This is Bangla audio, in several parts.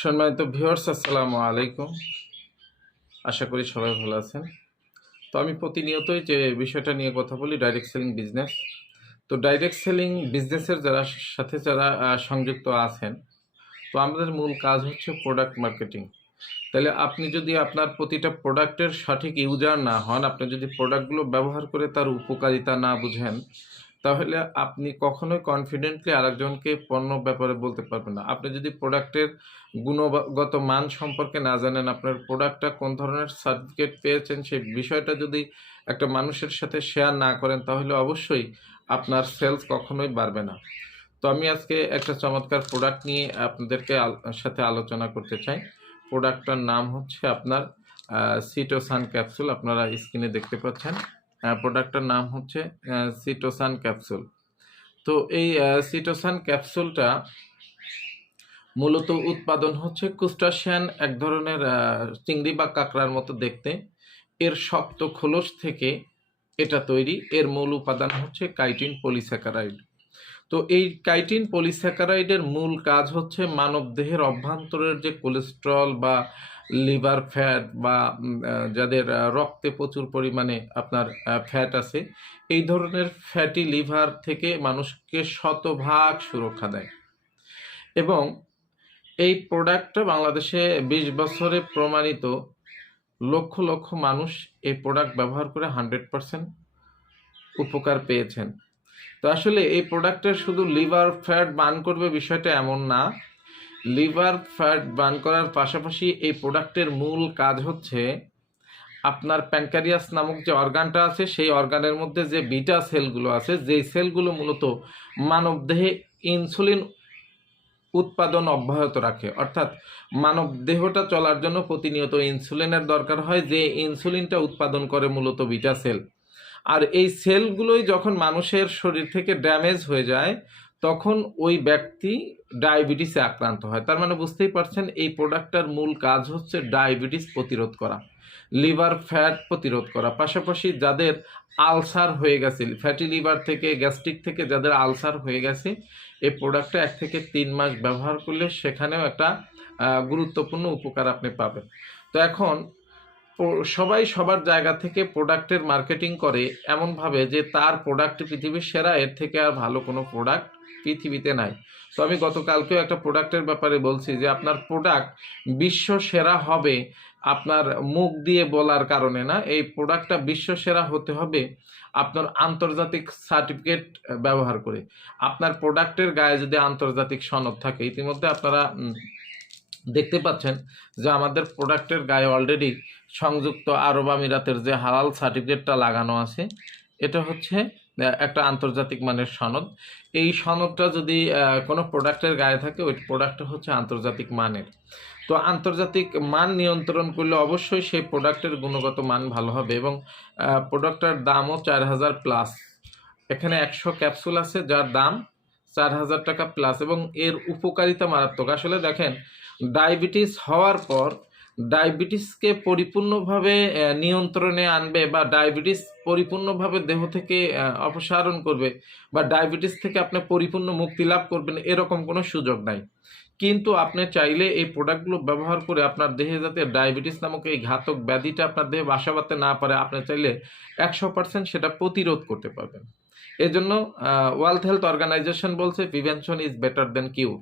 সম্মানিত ভিউয়ার্স, আসসালামু আলাইকুম। আশা করি সবাই ভালো আছেন। তো আমি প্রতিনিয়তই যে বিষয়টা নিয়ে কথা বলি, ডাইরেক্ট সেলিং বিজনেস। তো ডাইরেক্ট সেলিং বিজনেসের যারা সংযুক্ত আছেন, তো আমাদের মূল কাজ হচ্ছে প্রোডাক্ট মার্কেটিং। তাহলে আপনি যদি আপনার প্রতিটা প্রোডাক্টের সঠিক ইউজার না হন, আপনি যদি প্রোডাক্টগুলো ব্যবহার করে তার উপকারিতা না বুঝেন, তাহলে আপনি কখনোই কনফিডেন্টলি আরেকজনকে পণ্য ব্যাপারে বলতে পারবেন না। আপনি যদি প্রোডাক্টের গুণগত মান সম্পর্কে না জানেন, আপনার প্রোডাক্টটা কোন ধরনের সার্টিফিকেট পেয়েছেন, সেই বিষয়টা যদি একটা মানুষের সাথে শেয়ার না করেন, তাহলে অবশ্যই আপনার সেলস কখনোই বাড়বে না। তো আমি আজকে একটা চমৎকার প্রোডাক্ট নিয়ে আপনাদেরকে সাথে আলোচনা করতে চাই। প্রোডাক্টটার নাম হচ্ছে আপনার সিটোসান ক্যাপসুল। আপনারা স্ক্রিনে দেখতে পাচ্ছেন। প্রোডাক্টটার নাম হচ্ছে সিটোসান ক্যাপসুল। তো এই সিটোসান ক্যাপসুলটা মূলত উৎপাদন হচ্ছে ক্রুস্টাসিয়ান এক ধরনের চিংড়ি বা কাঁকড়ার মতো দেখতে। এর শক্ত খোলস থেকে এটা তৈরি। এর মূল উপাদান হচ্ছে কাইটিন পলিস্যাকারাইড। তো এই কাইটিন পলিস্যাকারাইডের মূল কাজ হচ্ছে মানবদেহের অভ্যন্তরের যে কোলেস্টেরল বা লিভার ফ্যাট বা যাদের রক্তে প্রচুর পরিমাণে আপনার ফ্যাট আছে, এই ধরনের ফ্যাটি লিভার থেকে মানুষকে শতভাগ সুরক্ষা দেয়। এবং এই প্রোডাক্টটা বাংলাদেশে ২০ বছরে প্রমাণিত। লক্ষ লক্ষ মানুষ এই প্রোডাক্ট ব্যবহার করে 100% উপকার পেয়েছেন। তো আসলে এই প্রোডাক্টের শুধু লিভার ফ্যাট বার্ন করবে বিষয়টা এমন না। লিভার ফ্যাট বার্ন করার পাশাপাশি এই প্রোডাক্টের মূল কাজ হচ্ছে আপনার প্যানক্রিয়াস নামক যে অর্গানটা আছে, সেই অর্গানের মধ্যে যে বিটা সেলগুলো আছে, যেই সেলগুলো মূলত মানবদেহে ইনসুলিন উৎপাদন অব্যাহত রাখে। অর্থাৎ মানব দেহটা চলার জন্য প্রতিনিয়ত ইনসুলিনের দরকার হয়, যে ইনসুলিনটা উৎপাদন করে মূলত বিটা সেল। আর এই সেলগুলোই যখন মানুষের শরীর থেকে ড্যামেজ হয়ে যায়, তখন ওই ব্যক্তি ডায়াবেটিসে আক্রান্ত হয়। তার মানে বুঝতেই পারছেন, এই প্রোডাক্টটার মূল কাজ হচ্ছে ডায়াবেটিস প্রতিরোধ করা, লিভার ফ্যাট প্রতিরোধ করা। পাশাপাশি যাদের আলসার হয়ে গেছে, ফ্যাটি লিভার থেকে, গ্যাস্ট্রিক থেকে যাদের আলসার হয়ে গেছে, এই প্রোডাক্টটা 1 থেকে 3 মাস ব্যবহার করলে সেখানেও একটা গুরুত্বপূর্ণ উপকার আপনি পাবেন। তো এখন সবাই সবার জায়গা থেকে প্রোডাক্টের মার্কেটিং করে এমনভাবে যে তার প্রোডাক্ট পৃথিবীর সেরা, এর থেকে আর ভালো কোনো প্রোডাক্ট পৃথিবীতে নাই। তো আমি গতকালকেও একটা প্রোডাক্টের ব্যাপারে বলছি যে আপনার প্রোডাক্ট বিশ্ব সেরা হবে আপনার মুখ দিয়ে বলার কারণে না, এই প্রোডাক্টটা বিশ্ব সেরা হতে হবে আপনার আন্তর্জাতিক সার্টিফিকেট ব্যবহার করে। আপনার প্রোডাক্টের গায়ে যদি আন্তর্জাতিক সনদ থাকে, ইতিমধ্যে আপনারা দেখতে পাচ্ছেন যে আমাদের প্রোডাক্টের গায়ে অলরেডি সংযুক্ত আরব আমিরাতের যে হালাল সার্টিফিকেটটা লাগানো আছে, এটা হচ্ছে একটা আন্তর্জাতিক মানের সনদ। এই সনদটা যদি কোনো প্রোডাক্টের গায়ে থাকে, ওই প্রোডাক্টটা হচ্ছে আন্তর্জাতিক মানের। তো আন্তর্জাতিক মান নিয়ন্ত্রণ করলে অবশ্যই সেই প্রোডাক্টের গুণগত মান ভালো হবে। এবং প্রোডাক্টটার দামও 4000 প্লাস। এখানে 100 ক্যাপসুল আছে যার দাম 4000 টাকা প্লাস, এবং এর উপকারিতা মারাত্মক। আসলে দেখেন, ডায়াবেটিস হওয়ার পর ডায়াবেটিসকে পরিপূর্ণভাবে নিয়ন্ত্রণে আনবে, বা ডায়াবেটিস পরিপূর্ণভাবে দেহ থেকে অপসারণ করবে, বা ডায়াবেটিস থেকে আপনি পরিপূর্ণ মুক্তি লাভ করবেন, এরকম কোনো সুযোগ নাই। কিন্তু আপনি চাইলে এই প্রোডাক্টগুলো ব্যবহার করে আপনার দেহে যাতে ডায়াবেটিস নামক এই ঘাতক ব্যাধিটা আপনার দেহে বাসা বাঁধতে না পারে, আপনি চাইলে 100% সেটা প্রতিরোধ করতে পারবেন। এজন্য ওয়ার্ল্ড হেলথ অর্গানাইজেশন বলছে প্রিভেনশন ইজ বেটার দেন কিউর।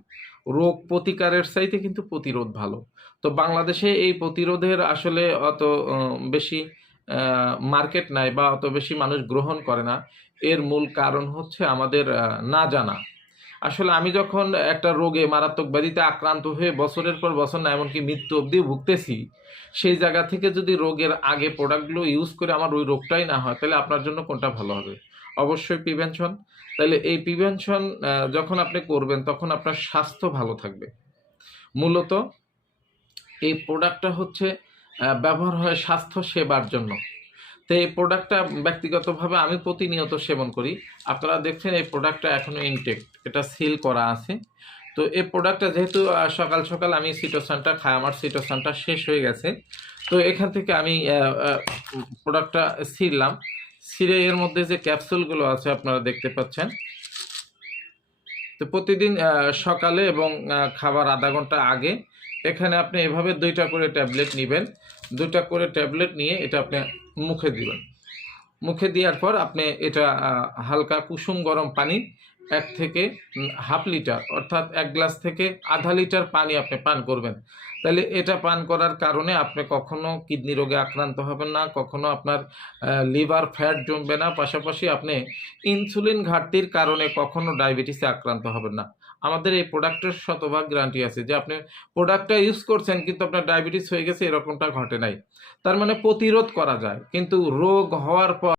রোগ প্রতিকারের চাইতে কিন্তু প্রতিরোধ ভালো। তো বাংলাদেশে এই প্রতিরোধের আসলে অত বেশি মার্কেট নাই, বা অত বেশি মানুষ গ্রহণ করে না। এর মূল কারণ হচ্ছে আমাদের না জানা। আসলে আমি যখন একটা রোগে, মারাত্মক ব্যাধিতে আক্রান্ত হয়ে বছরের পর বছর না, এমনকি মৃত্যু অবধিও ভুগতেছি, সেই জায়গা থেকে যদি রোগের আগে প্রোডাক্টগুলো ইউজ করে আমার ওই রোগটাই না হয়, তাহলে আপনার জন্য কোনটা ভালো হবে? অবশ্যই প্রিভেনশন। তাহলে এই প্রিভেনশন যখন আপনি করবেন, তখন আপনার স্বাস্থ্য ভালো থাকবে। মূলত এই প্রোডাক্টটা হচ্ছে ব্যবহার হয় স্বাস্থ্য সেবার জন্য। তো এই প্রোডাক্টটা ব্যক্তিগতভাবে আমি প্রতিনিয়ত সেবন করি। আপনারা দেখছেন এই প্রোডাক্টটা এখনও ইনটেক, এটা সিল করা আছে। তো এই প্রোডাক্টটা যেহেতু সকাল সকাল আমি সিটোসানটা খাই, আমার সিটোসানটা শেষ হয়ে গেছে। তো এখান থেকে আমি প্রোডাক্টটা ছিঁড়লাম। ছিঁড়ে এর মধ্যে যে ক্যাপসুলগুলো আছে আপনারা দেখতে পাচ্ছেন। তো তো প্রতিদিন সকালে এবং খাবার আধা ঘন্টা আগে এখানে আপনি এভাবে 2টা করে ট্যাবলেট নেবেন। 2টা করে ট্যাবলেট নিয়ে এটা আপনি মুখে দিবেন। মুখে দেওয়ার পর আপনি এটা হালকা কুসুম গরম পানি 1 থেকে হাফ লিটার অর্থাৎ 1 গ্লাস থেকে আধা লিটার পানি আপনি পান করবেন। তাহলে এটা পান করার কারণে আপনি কখনো কিডনি রোগে আক্রান্ত হবেন না, কখনো আপনার লিভার ফ্যাট জমবে না, পাশাপাশি আপনি ইনসুলিন ঘাটতির কারণে কখনো ডায়াবেটিসে আক্রান্ত হবেন না। আমাদের এই প্রোডাক্টের শতভাগ গ্যারান্টি আছে যে আপনি প্রোডাক্টটা ইউজ করছেন কিন্তু আপনার ডায়াবেটিস হয়ে গেছে এরকমটা ঘটে নাই। তার মানে প্রতিরোধ করা যায়, কিন্তু রোগ হওয়ার পর